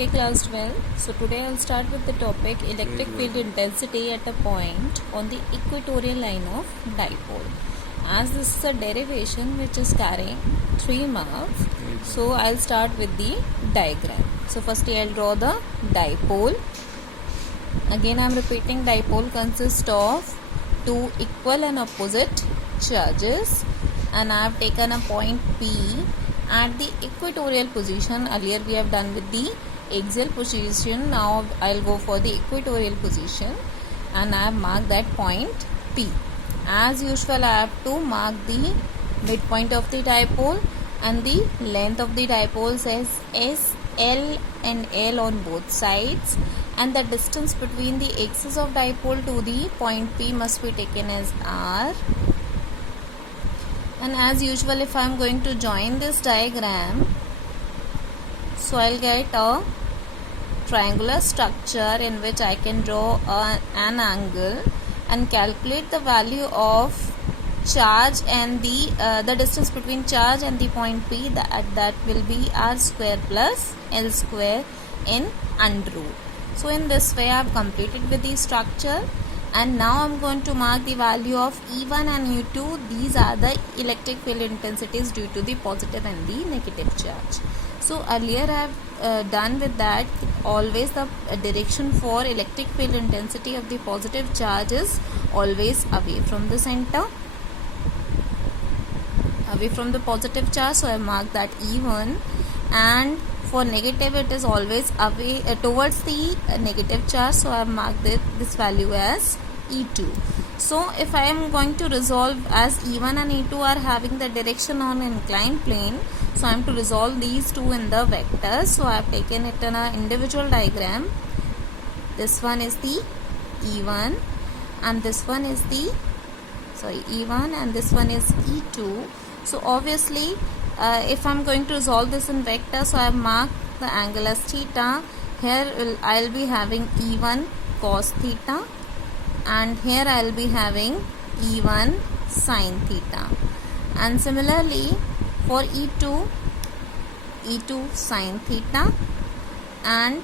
Okay, class 12. So today I'll start with the topic electric field intensity at a point on the equatorial line of dipole. As this is a derivation which is carrying 3 marks, so I'll start with the diagram. So firstly I'll draw the dipole. Again I'm repeating, dipole consists of two equal and opposite charges, and I have taken a point P at the equatorial position. Earlier we have done with the axial position. Now I'll go for the equatorial position and I have marked that point P. As usual, I have to mark the midpoint of the dipole, and the length of the dipole says S, L and L on both sides, and the distance between the axis of dipole to the point P must be taken as R. And as usual, if I am going to join this diagram, so I'll get a triangular structure in which I can draw an angle and calculate the value of charge and the distance between charge and the point P. That will be R square plus L square in under root. So in this way I have completed with the structure, and now I am going to mark the value of E1 and E2. These are the electric field intensities due to the positive and the negative charge. So earlier I have done with that. Always the direction for electric field intensity of the positive charge is always away from the center, away from the positive charge. So I mark that E1, and for negative it is always away towards the negative charge. So I have marked this value as E2. So if I am going to resolve, as E1 and E2 are having the direction on inclined plane, so I am to resolve these two in the vectors. So I have taken it in an individual diagram. This one is the E1 and this one is the E1 and this one is E2. So obviously if I am going to resolve this in vector, so I have marked the angle as theta. Here I will be having E1 cos theta, and here I will be having E1 sin theta. And similarly for E2 sin theta and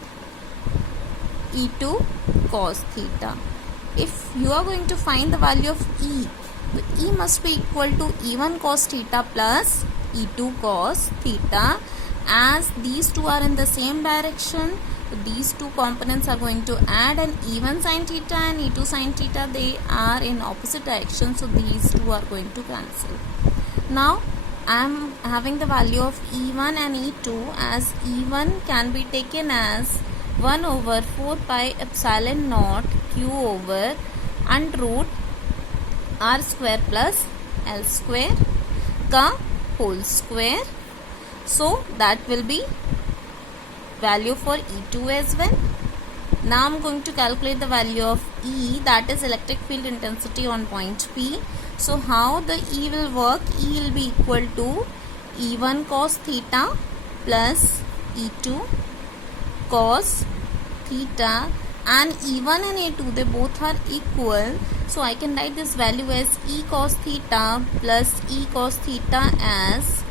E2 cos theta. If you are going to find the value of E, the E must be equal to E1 cos theta plus E2 cos theta. As these two are in the same direction, these two components are going to add, and E1 sin theta and E2 sin theta, they are in opposite direction, so these two are going to cancel. Now I am having the value of E1 and E2, as E1 can be taken as 1 over 4 pi epsilon naught Q over under root R square plus L square ka whole square. So that will be value for E2 as well. Now I am going to calculate the value of E, that is electric field intensity on point P. So how the E will work? E will be equal to E1 cos theta plus E2 cos theta, and E1 and E2, they both are equal. So I can write this value as E cos theta plus E cos theta as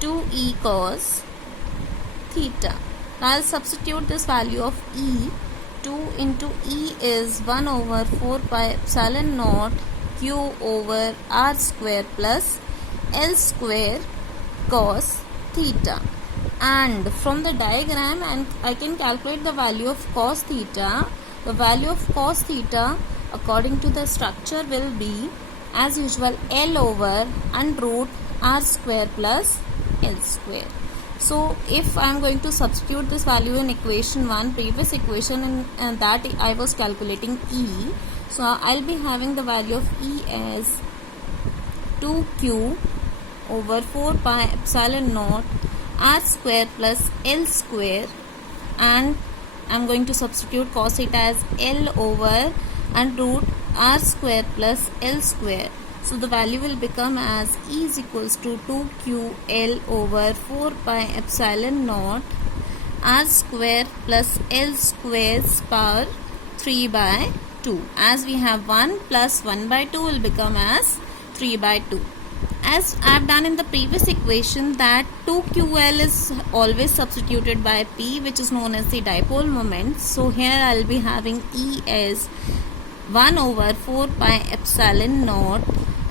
2E cos theta. Now I'll substitute this value of E. 2 into E is 1 over 4 pi epsilon naught Q over R square plus L square cos theta. And from the diagram, and I can calculate the value of cos theta. The value of cos theta according to the structure will be, as usual, L over under root R square plus L square. So if I am going to substitute this value in equation 1, previous equation, and that I was calculating E, so I will be having the value of E as 2Q over 4 pi epsilon naught R square plus L square, and I am going to substitute cos theta as L over under root R square plus L square. So the value will become as E is equals to 2QL over 4 pi epsilon naught R square plus L square's power 3 by 2. As we have 1 plus 1 by 2 will become as 3 by 2. As I have done in the previous equation, that 2ql is always substituted by P, which is known as the dipole moment. So here I will be having E as 1 over 4 pi epsilon naught.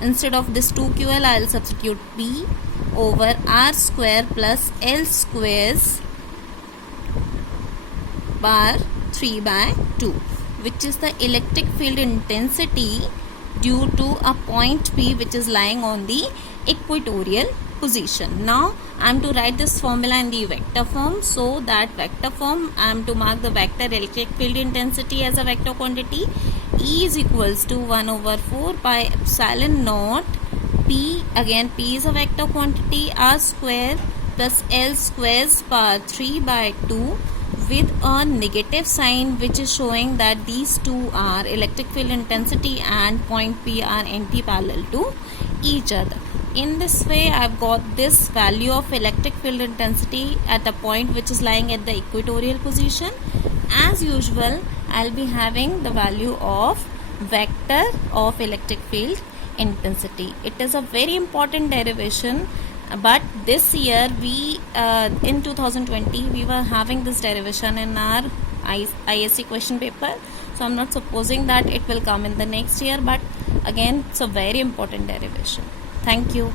Instead of this 2ql, I will substitute P over r square plus L squares bar 3 by 2, which is the electric field intensity due to a point P which is lying on the equatorial position. Now I am to write this formula in the vector form. So that vector form, I am to mark the vector electric field intensity as a vector quantity. E is equals to 1 over 4 pi epsilon naught P, again P is a vector quantity, r square plus L squares power 3 by 2 with a negative sign, which is showing that these two are electric field intensity and point P are anti-parallel to each other. In this way, I have got this value of electric field intensity at a point which is lying at the equatorial position. As usual, I will be having the value of vector of electric field intensity. It is a very important derivation, but this year we in 2020 we were having this derivation in our ISC question paper, so I'm not supposing that it will come in the next year, but again it's a very important derivation. Thank you.